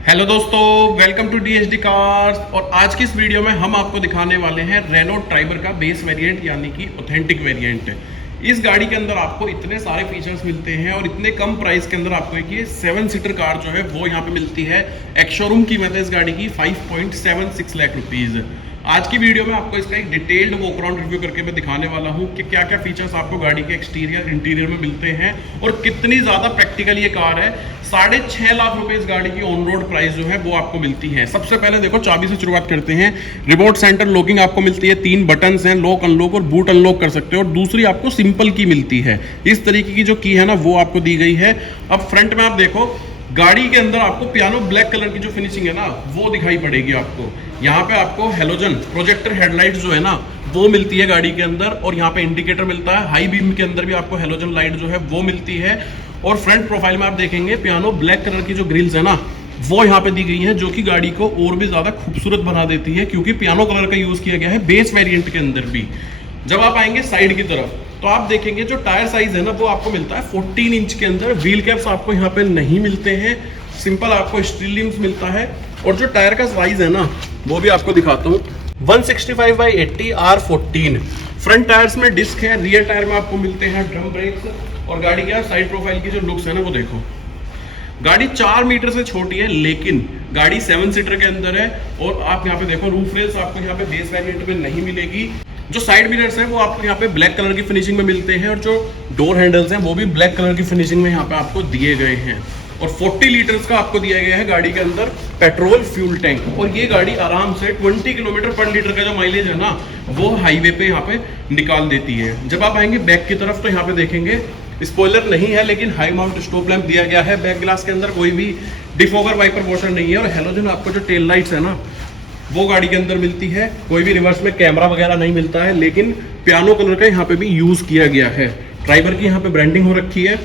Hello दोस्तों, welcome to DHD cars. और आज की इस वीडियो में हम आपको दिखाने वाले हैं रेनो ट्राइबर का बेस वेरिएंट यानी कि ऑथेंटिक वेरिएंट। इस गाड़ी के अंदर आपको इतने सारे फीचर्स मिलते हैं और इतने कम प्राइस के अंदर आपको एक ये 7 सीटर कार जो है वो यहाँ पे मिलती है। एक्स शोरूम कीमत है इस गाड़ी की 5.76 लाख रुपीज़। आज की वीडियो में आपको इसका एक डिटेल्ड वॉक अराउंड रिव्यू करके मैं दिखाने वाला हूँ कि क्या क्या फीचर्स आपको गाड़ी के एक्सटीरियर इंटीरियर में मिलते हैं और कितनी ज़्यादा प्रैक्टिकल ये कार है। 6.5 लाख रुपए इस गाड़ी की ऑन रोड प्राइस जो है वो आपको मिलती है। सबसे पहले देखो चाबी से शुरुआत करते हैं। रिमोट सेंटर लॉकिंग आपको मिलती है, 3 बटन्स हैं, लॉक अनलॉक और बूट अनलॉक कर सकते हो। और दूसरी आपको सिंपल की मिलती है, इस तरीके की जो की है ना वो आपको दी गई है। अब फ्रंट में आप देखो, गाड़ी के अंदर आपको पियानो ब्लैक कलर की जो फिनिशिंग है ना वो दिखाई पड़ेगी आपको। यहाँ पे आपको हेलोजन प्रोजेक्टर हेडलाइट जो है ना वो मिलती है गाड़ी के अंदर, और यहाँ पे इंडिकेटर मिलता है। हाई बीम के अंदर भी आपको हेलोजन लाइट जो है वो मिलती है। और फ्रंट प्रोफाइल में आप देखेंगे पियानो ब्लैक कलर की जो ग्रिल्स है ना वो यहाँ पे दी गई है, जो कि गाड़ी को और भी ज्यादा खूबसूरत बना देती है, क्योंकि पियानो कलर का यूज किया गया है बेस वेरिएंट के अंदर भी। जब आप आएंगे साइड की तरफ तो आप देखेंगे जो टायर साइज है ना वो आपको मिलता है 14 इंच के अंदर। व्हील कैप्स आपको यहाँ पे नहीं मिलते हैं, सिंपल आपको स्टील लिम्स मिलता है। और जो टायर का साइज है ना वो भी आपको दिखाता हूँ, 165/80 R14। फ्रंट टायर्स में डिस्क है, रियर टायर में आपको मिलते हैं ड्रम ब्रेक्स। और गाड़ी का साइड प्रोफाइल की जो लुक्स है ना वो देखो, गाड़ी 4 मीटर से छोटी है लेकिन गाड़ी 7 सीटर के अंदर है। और आप यहाँ पे देखो रूफ रेल्स आपको यहाँ पे बेस वेरिएंट में नहीं मिलेगी। जो साइड मिरर्स हैं वो आपको यहाँ पे ब्लैक कलर की फिनिशिंग में मिलते हैं, और जो डोर हैंडल्स हैं वो भी ब्लैक कलर की फिनिशिंग में यहाँ पे आपको दिए गए हैं। और 40 लीटर्स का आपको दिया गया है गाड़ी के अंदर पेट्रोल फ्यूल टैंक। और ये गाड़ी आराम से 20 किलोमीटर पर लीटर का जो माइलेज है ना वो हाईवे पे यहाँ पे निकाल देती है। जब आप आएंगे बैक की तरफ तो यहाँ पे देखेंगे स्पॉइलर नहीं है लेकिन हाई माउंट स्टॉप लैंप दिया गया है। बैक ग्लास के अंदर कोई भी डिफोगर वाइपर वॉशर नहीं है। और हेलोजन आपको जो टेल लाइट्स है ना वो गाड़ी के अंदर मिलती है। कोई भी रिवर्स में कैमरा वगैरह नहीं मिलता है, लेकिन पियानो कलर का यहाँ पे भी यूज किया गया है। ड्राइवर की यहाँ पे ब्रांडिंग हो रखी है।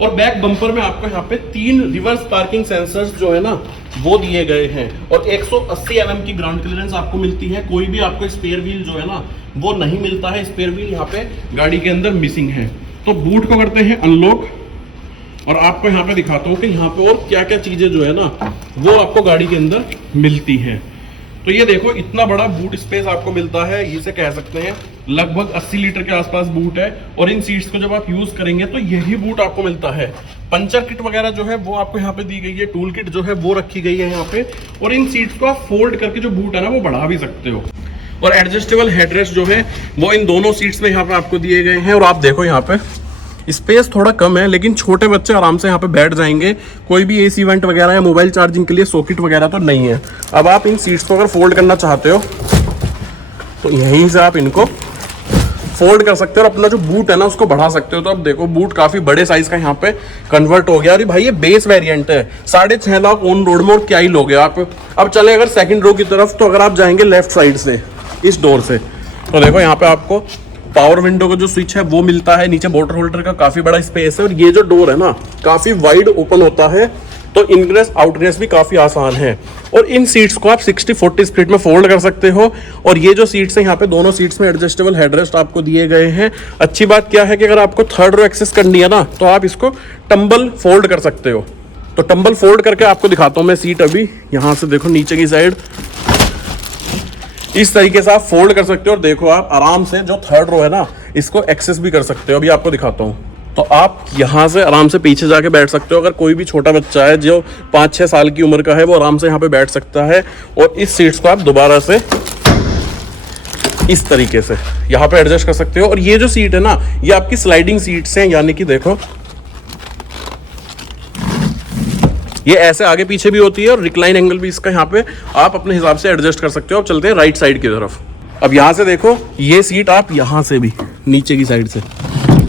और बैक बम्पर में आपको यहाँ पे 3 रिवर्स पार्किंग सेंसर्स जो है ना वो दिए गए हैं। और 180 mm की ग्राउंड क्लियरेंस आपको मिलती है। कोई भी आपको स्पेयर व्हील जो है ना वो नहीं मिलता है, स्पेयर व्हील यहाँ पे गाड़ी के अंदर मिसिंग है। तो बूट को करते हैं अनलॉक और आपको यहाँ पे दिखाता हूँ कि यहाँ पे और क्या क्या चीजें जो है ना वो आपको गाड़ी के अंदर मिलती है। तो ये देखो, इतना बड़ा बूट स्पेस आपको मिलता है, इसे कह सकते हैं लगभग 80 लीटर के आसपास बूट है। और इन सीट्स को जब आप यूज करेंगे तो यही बूट आपको मिलता है। पंचर किट वगैरह जो है वो आपको यहाँ पे दी गई है, टूल किट जो है वो रखी गई है यहाँ पे। और इन सीट्स को आप फोल्ड करके जो बूट है ना वो बढ़ा भी सकते हो। और एडजस्टेबल हेडरेस्ट जो है वो इन दोनों सीट्स में यहाँ पे आपको दिए गए हैं। और आप देखो यहाँ पे स्पेस थोड़ा कम है लेकिन छोटे बच्चे आराम से यहाँ पे बैठ जाएंगे। कोई भी एसी वेंट वगैरह या मोबाइल चार्जिंग के लिए सॉकेट वगैरह तो नहीं है। अब आप इन सीट्स को अगर फोल्ड करना चाहते हो तो यहीं से आप इनको फोल्ड कर सकते हो और अपना जो बूट है ना उसको बढ़ा सकते हो। तो अब देखो बूट काफी बड़े साइज का यहाँ पे कन्वर्ट हो गया। अरे भाई ये बेस वेरिएंट है, 6.5 लाख ऑन रोड में, और क्या ही लोगे आप। अब चले अगर सेकंड रो की तरफ, तो अगर आप जाएंगे लेफ्ट साइड से इस डोर से तो देखो यहाँ पे आपको पावर विंडो का जो स्विच है वो मिलता है। नीचे वाटर होल्डर का काफी बड़ा स्पेस है। और ये जो डोर है ना काफी वाइड ओपन होता है, तो इनग्रेस आउटग्रेस भी काफी आसान है। और इन सीट्स को आप 60-40 स्प्लिट में फोल्ड कर सकते हो। और ये जो सीट्स हैं यहाँ पे दोनों सीट्स में एडजस्टेबल हेडरेस्ट आपको दिए गए हैं। अच्छी बात क्या है कि अगर आपको थर्ड रो एक्सेस करनी है ना तो आप इसको टम्बल फोल्ड कर सकते हो। तो टम्बल फोल्ड करके आपको दिखाता हूँ मैं सीट। अभी यहाँ से देखो नीचे की साइड इस तरीके से आप फोल्ड कर सकते हो। और देखो आप आराम से जो थर्ड रो है ना इसको एक्सेस भी कर सकते हो। अभी आपको दिखाता हूँ। तो आप यहाँ से आराम से पीछे जाके बैठ सकते हो। अगर कोई भी छोटा बच्चा है जो 5-6 साल की उम्र का है वो आराम से यहाँ पे बैठ सकता है। और इस सीट्स को आप दोबारा से इस तरीके से यहाँ पे एडजस्ट कर सकते हो। और ये जो सीट है ना ये आपकी स्लाइडिंग सीट्स हैं, यानी कि देखो ये ऐसे आगे पीछे भी होती है और रिक्लाइन एंगल भी इसका यहाँ पे आप अपने हिसाब से एडजस्ट कर सकते हो। अब चलते हैं राइट साइड की तरफ। अब यहाँ से देखो ये सीट आप यहाँ से भी नीचे की साइड से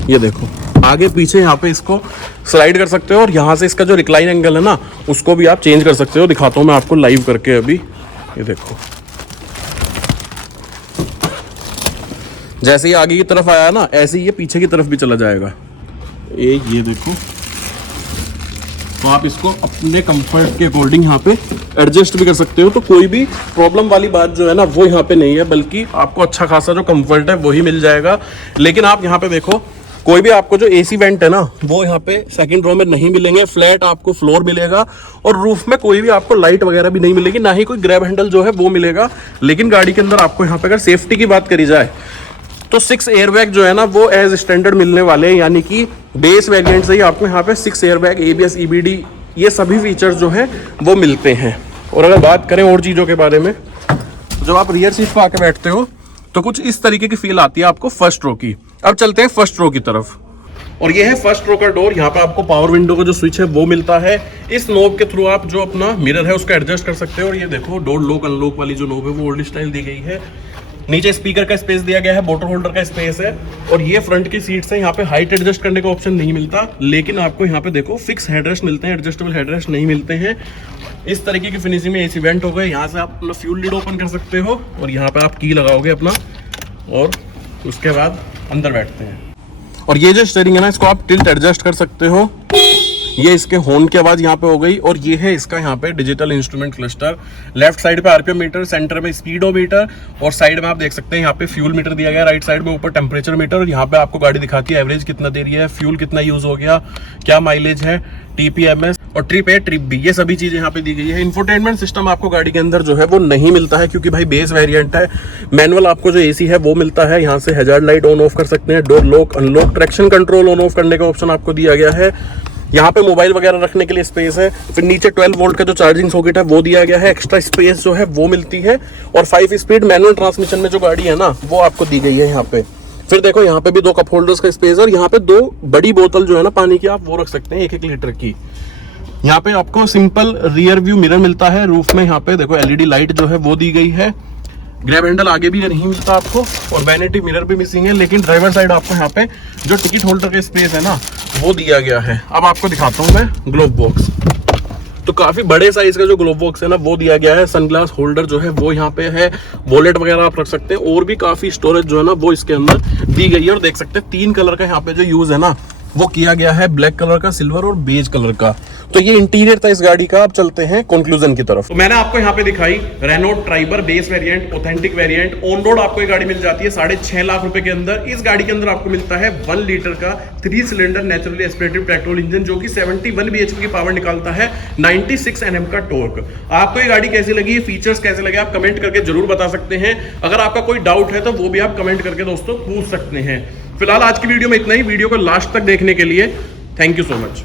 ये देखो आगे पीछे यहाँ पे इसको स्लाइड कर सकते हो। और यहाँ से इसका जो रिक्लाइन एंगल है ना उसको भी आप चेंज कर सकते हो। दिखाता हूँ मैं आपको लाइव करके। अभी ये देखो जैसे ही आगे की तरफ आया ना ऐसे ही ये पीछे की तरफ भी चला जाएगा। ये देखो, तो आप इसको अपने कंफर्ट के अकॉर्डिंग यहाँ पे एडजस्ट भी कर सकते हो। तो कोई भी प्रॉब्लम वाली बात जो है ना वो यहाँ पे नहीं है, बल्कि आपको अच्छा खासा जो कंफर्ट है वही मिल जाएगा। लेकिन आप यहाँ पे देखो कोई भी आपको जो एसी वेंट है ना वो यहाँ पे सेकंड रो में नहीं मिलेंगे, फ्लैट आपको फ्लोर मिलेगा और रूफ में कोई भी आपको लाइट वगैरह भी नहीं मिलेगी, ना ही कोई ग्रैब हैंडल जो है वो मिलेगा। लेकिन गाड़ी के अंदर आपको यहाँ पे अगर सेफ्टी की बात करी जाए तो 6 एयरबैग जो है ना वो एज स्टैंडर्ड मिलने वाले हैं, यानी कि बेस वेरिएंट से ही आपको यहाँ पे 6 एयरबैग, ABS, EBD ये सभी फीचर्स जो है वो मिलते हैं। और अगर बात करें और चीज़ों के बारे में, जब आप रियर सीट पर आके बैठते हो तो कुछ इस तरीके की फील आती है आपको फर्स्ट रो की। अब चलते हैं फर्स्ट रो की तरफ, और ये है फर्स्ट रो का डोर। यहाँ पे आपको पावर विंडो का जो स्विच है वो मिलता है। इस नोब के थ्रू आप जो अपना मिरर है उसका एडजस्ट कर सकते हो। और ये देखो डोर लॉक अनलॉक वाली जो नोब है वो ओल्ड स्टाइल दी गई है। नीचे स्पीकर का स्पेस दिया गया है, बोतल होल्डर का स्पेस है। और ये फ्रंट की सीट से यहाँ पे हाइट एडजस्ट करने का ऑप्शन नहीं मिलता, लेकिन आपको यहाँ पे देखो फिक्स हेडरेस्ट मिलते हैं, एडजस्टेबल हेडरेस्ट नहीं मिलते हैं। इस तरीके की फिनिशिंग में एसी वेंट हो गए। यहाँ से आप अपना फ्यूल लीड ओपन कर सकते हो और यहाँ पे आप की लगाओगे अपना, और उसके बाद अंदर बैठते हैं। और ये जो स्टीयरिंग है ना इसको आप टिल्ट एडजस्ट कर सकते हो। ये इसके हॉर्न की आवाज यहाँ पे हो गई। और ये है इसका यहाँ पे digital instrument cluster. Left side पे आरपीएम मीटर, सेंटर में स्पीडोमीटर और साइड में आप देख सकते हैं यहाँ पे फ्यूल मीटर दिया गया है। राइट साइड में ऊपर टेम्परेचर मीटर, और यहाँ पे आपको गाड़ी दिखाती है एवरेज कितना दे रही है, फ्यूल कितना यूज हो गया, क्या माइलेज है, TPMS और ट्रिप A ट्रिप B, ये सभी चीजें यहाँ पे दी गई है। इंफोटेनमेंट सिस्टम आपको गाड़ी के अंदर जो है वो नहीं मिलता है, क्योंकि भाई बेस वेरिएंट है। मैनुअल आपको जो AC है वो मिलता है। यहाँ से हैजार्ड लाइट ऑन ऑफ कर सकते हैं, door lock unlock, traction control on off करने का ऑप्शन आपको दिया गया है। यहाँ पे मोबाइल वगैरह रखने के लिए स्पेस है। फिर नीचे 12 वोल्ट का जो चार्जिंग सॉकेट है वो दिया गया है। एक्स्ट्रा स्पेस जो है वो मिलती है। और 5 स्पीड मैनुअल ट्रांसमिशन में जो गाड़ी है ना वो आपको दी गई है यहाँ पे। फिर देखो यहाँ पे भी 2 कप होल्डर्स का स्पेस है, और यहाँ पे 2 बड़ी बोतल जो है ना पानी की आप वो रख सकते हैं 1-1 लीटर की। यहाँ पे आपको सिंपल रियर व्यू मिरर मिलता है। रूफ में यहाँ पे देखो LED लाइट जो है वो दी गई है। ग्रैब हैंडल आगे भी नहीं मिलता आपको, और वैनिटी मिरर भी मिसिंग है। लेकिन ड्राइवर साइड आपको यहाँ पे जो टिकट होल्डर का स्पेस है ना वो दिया गया है। अब आपको दिखाता हूँ मैं ग्लोव बॉक्स। तो काफी बड़े साइज का जो ग्लोव बॉक्स है ना वो दिया गया है। सनग्लास होल्डर जो है वो यहाँ पे है, वॉलेट वगैरह आप रख सकते हैं, और भी काफी स्टोरेज जो है ना वो इसके अंदर दी गई है। और देख सकते हैं 3 कलर का यहाँ पे जो यूज है ना वो किया गया है, ब्लैक कलर का, सिल्वर और बेज कलर का। तो ये इंटीरियर था इस गाड़ी का। अब चलते हैं कंक्लूजन की तरफ। तो मैंने आपको यहाँ पे दिखाई Renault Triber base variant, authentic variant. On road आपको ये गाड़ी मिल जाती है 6.5 लाख रुपए के अंदर। इस गाड़ी के अंदर आपको मिलता है 1 लीटर का 3 cylinder naturally aspirated petrol engine, जो कि 71 bhp की पावर निकालता है, 96 Nm का टॉर्क। आपको ये गाड़ी कैसी लगी, फीचर्स कैसे लगे, आप कमेंट करके जरूर बता सकते हैं। अगर आपका कोई डाउट है तो वो भी आप कमेंट करके दोस्तों पूछ सकते हैं। फिलहाल आज की वीडियो में इतना ही। वीडियो को लास्ट तक देखने के लिए थैंक यू सो मच।